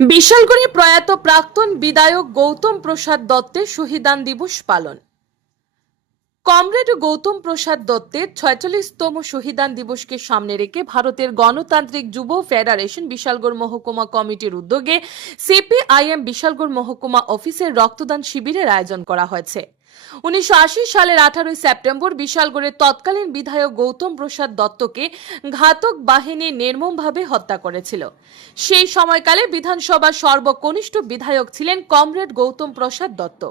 বিশালগড়ে প্রয়াত প্রাক্তন বিধায়ক গৌতম প্রসাদ দত্তের শহীদান দিবস পালন। কমরেড গৌতম প্রসাদ দত্তের ছয়চল্লিশতম শহীদান দিবসকে সামনে রেখে ভারতের গণতান্ত্রিক যুব ফেডারেশন বিশালগড় মহকুমা কমিটির উদ্যোগে সিপিআইএম বিশালগড় মহকুমা অফিসের রক্তদান শিবিরের আয়োজন করা হয়েছে। উনিশশো আশি সালের আঠারোই সেপ্টেম্বর বিশালগড়ের তৎকালীন বিধায়ক গৌতম প্রসাদ দত্তকে ঘাতক বাহিনী নির্মমভাবে হত্যা করেছিল। সেই সময়কালে বিধানসভার সর্বকনিষ্ঠ বিধায়ক ছিলেন কমরেড গৌতম প্রসাদ দত্ত।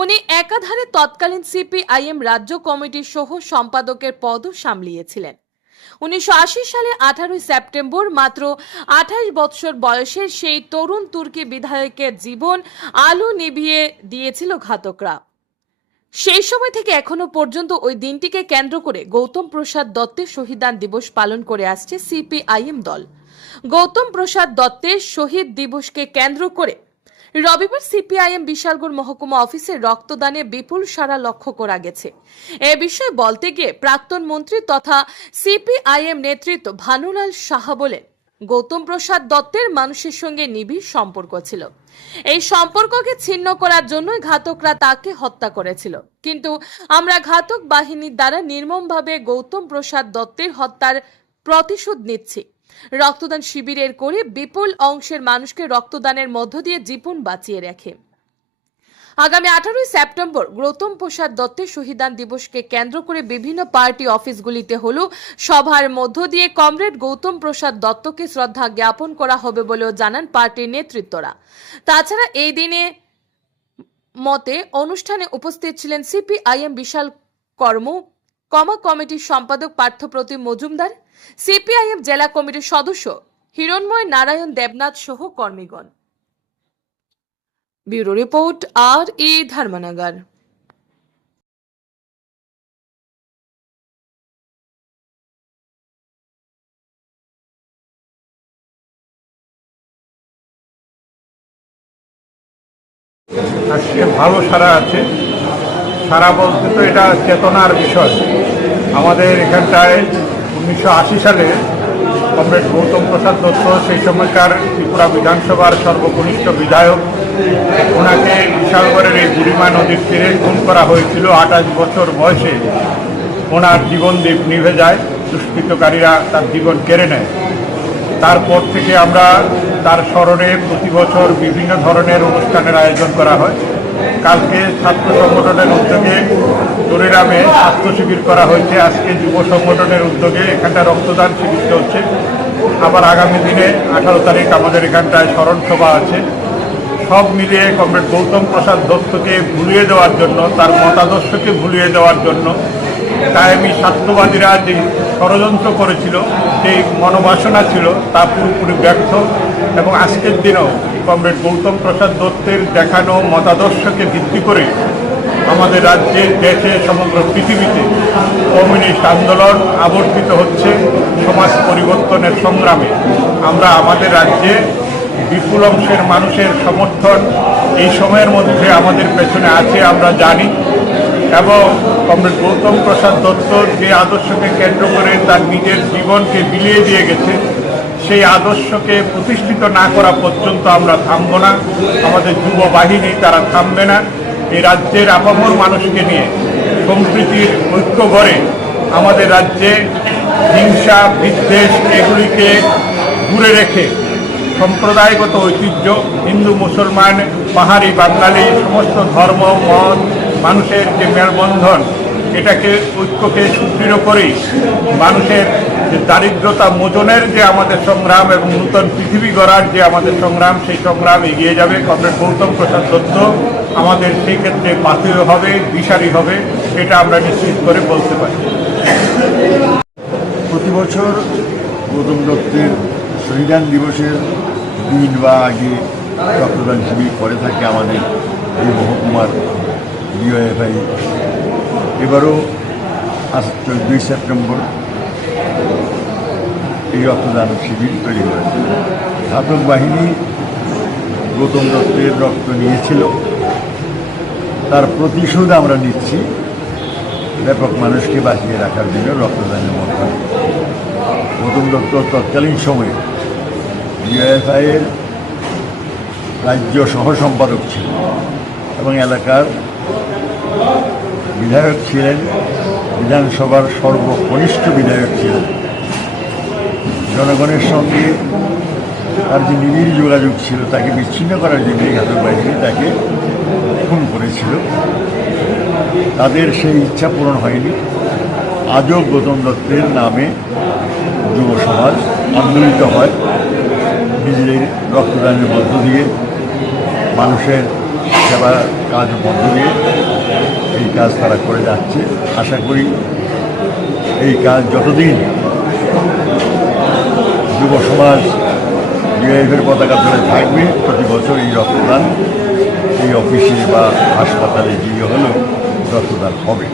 উনি একাধারে তৎকালীন সিপিআইএম রাজ্য কমিটির সহ সম্পাদকের পদও সামলিয়েছিলেন। উনিশশো আশি সালে আঠারোই সেপ্টেম্বর মাত্র আঠাশ বৎসর বয়সের সেই তরুণ তুর্কি বিধায়কের জীবন আলো নিভিয়ে দিয়েছিল ঘাতকরা। সেই সময় থেকে এখনও পর্যন্ত ওই দিনটিকে কেন্দ্র করে গৌতম প্রসাদ দত্তের শহীদান দিবস পালন করে আসছে সিপিআইএম দল। গৌতম প্রসাদ দত্তের শহীদ দিবসকে কেন্দ্র করে রবিবার সিপিআইএম বিশালগড় মহকুমা অফিসে রক্তদানে বিপুল সারা লক্ষ্য করা গেছে। এ বিষয়ে বলতে গিয়ে প্রাক্তন মন্ত্রী তথা সিপিআইএম নেতৃত্ব ভানুলাল সাহা বলেন গৌতম প্রসাদ দত্তের মানুষের সঙ্গে নিবিড় সম্পর্ক ছিল। এই সম্পর্ককে ছিন্ন করার জন্যই ঘাতকরা তাকে হত্যা করেছিল। কিন্তু আমরা ঘাতক বাহিনীর দ্বারা নির্মমভাবে গৌতম প্রসাদ দত্তের হত্যার প্রতিশোধ নিচ্ছি। রক্তদান শিবিরের করে বিপুল অংশের মানুষকে রক্তদানের মধ্য দিয়ে জীবন বাঁচিয়ে রাখে। আগামী আঠারোই সেপ্টেম্বর গৌতম প্রসাদ দত্তের শহীদান দিবসকে কেন্দ্র করে বিভিন্ন পার্টি অফিসগুলিতে হল সভার মধ্য দিয়ে কমরেড গৌতম প্রসাদ দত্তকে শ্রদ্ধা জ্ঞাপন করা হবে বলেও জানান পার্টির নেতৃত্বরা। তাছাড়া এই দিনে মতে অনুষ্ঠানে উপস্থিত ছিলেন সিপিআইএম বিশাল কর্ম, কমা কমিটির সম্পাদক পার্থপ্রতিম মজুমদার, সিপিআইএম জেলা কমিটির সদস্য হিরণময় নারায়ণ দেবনাথ সহ কর্মীগণ। ব্যুরো রিপোর্ট আর ই ধর্মনগর। আজকে ভালো সারা আছে। সারা বলতে তো এটা চেতনার বিষয়। আমাদের এখানটায় উনিশশো আশি সালে কমরেড গৌতম প্রসাদ দত্ত, সেই সময়কার ত্রিপুরা বিধানসভার সর্বকনিষ্ঠ বিধায়ক ওনাকে বিশালগড়ের এই বুড়িমা নদীর তীরে খুন করা হয়েছিল আঠাশ বছর বয়সে। ওনার জীবন দ্বীপ নিভে যায়, দুষ্কৃতকারীরা তার জীবন কেড়ে নেয়। তারপর থেকে আমরা তার স্মরণে প্রতি বছর বিভিন্ন ধরনের অনুষ্ঠানের আয়োজন করা হয়। কালকে ছাত্র সংগঠনের উদ্যোগে দরিরামে স্বাস্থ্য শিবির করা হয়েছে। আজকে যুব সংগঠনের উদ্যোগে এখানটা রক্তদান শিবির চলছে। আবার আগামী দিনে আঠারো তারিখ আমাদের এখানটায় স্মরণ সভা আছে। সব মিলিয়ে কমরেড গৌতম প্রসাদ দত্তকে ভুলিয়ে দেওয়ার জন্য, তার মতাদর্শকে ভুলিয়ে দেওয়ার জন্য কায়েমি স্বার্থবাদীরা যে ষড়যন্ত্র করেছিল সেই মনোবাসনা ছিল, তা পুরোপুরি ব্যর্থ এবং আজকের দিনেও কমরেড গৌতম প্রসাদ দত্তের দেখানো মতাদর্শকে ভিত্তি করে আমাদের রাজ্যে, দেশে, সমগ্র পৃথিবীতে কমিউনিস্ট আন্দোলন আবর্তিত হচ্ছে সমাজ পরিবর্তনের সংগ্রামে। আমরা আমাদের রাজ্যে বিপুল অংশের মানুষের সমর্থন এই সময়ের মধ্যে আমাদের পেছনে আছে, আমরা জানি। এবং কমরেড গৌতম প্রসাদ দত্ত যে আদর্শকে কেন্দ্র করে তার নিজের জীবনকে বিলিয়ে দিয়ে গেছে, সেই আদর্শকে প্রতিষ্ঠিত না করা পর্যন্ত আমরা থামব না। আমাদের যুব বাহিনী তারা থামবে না। এই রাজ্যের আপামর মানুষকে নিয়ে সম্প্রীতির ঐক্য গড়ে আমাদের রাজ্যে হিংসা, বিদ্বেষ, এগুলিকে দূরে রেখে সম্প্রদায়গত ঐতিহ্য, হিন্দু, মুসলমান, পাহাড়ি বাঙালি, সমস্ত ধর্ম, মত, মানুষের যে মেলবন্ধন, এটাকে ঐক্যকে সুদৃঢ় করেই মানুষের যে দারিদ্রতা মোচনের যে আমাদের সংগ্রাম এবং নূতন পৃথিবী গড়ার যে আমাদের সংগ্রাম, সেই সংগ্রাম এগিয়ে যাবে। কমরেড গৌতম প্রসাদ দত্ত আমাদের সেই ক্ষেত্রে পাথেয় হবে, দিশারি হবে, এটা আমরা নিশ্চিত করে বলতে পারি। প্রতি বছর গৌতম দত্তের শহীদান দিবসের দিন বা আগে রক্তদান শিবির করে থাকে আমাদের এই মহকুমার ডিওএফআই এবারও আজ চোদ্দই সেপ্টেম্বর এই রক্তদান শিবির তৈরি হয়েছে। ঘাতক বাহিনী গৌতম দত্তের রক্ত নিয়েছিল। তার প্রতিশোধ আমরা নিচ্ছি। ব্যাপক মানুষকে বাঁচিয়ে রাখার জন্য রক্তদানের মাধ্যমে গৌতম দত্ত তৎকালীন সময়ে ডিওএফআইয়ের রাজ্য সহ সম্পাদক ছিলেন এবং এলাকার বিধায়ক ছিলেন, বিধানসভার সর্বকনিষ্ঠ বিধায়ক ছিলেন। জনগণের সঙ্গে তার যে নিবিড় যোগাযোগ ছিল, তাকে বিচ্ছিন্ন করার জন্য ঘাতক বাহিনী তাকে খুন করেছিল। তাদের সেই ইচ্ছা পূরণ হয়নি। আজও গৌতম দত্তের নামে যুব সমাজ আন্দোলিত হয়। নিজেদের রক্তদানের মধ্য দিয়ে, মানুষের সেবা কাজ মধ্য দিয়ে এই কাজ তারা করে যাচ্ছে। আশা করি এই কাজ যতদিন যুব সমাজ ডিআইএফের পতাকা ধরে থাকবে, প্রতি বছর এই রক্তদান এই অফিসে বা হাসপাতালে গিয়ে হলেও রক্তদান হবে।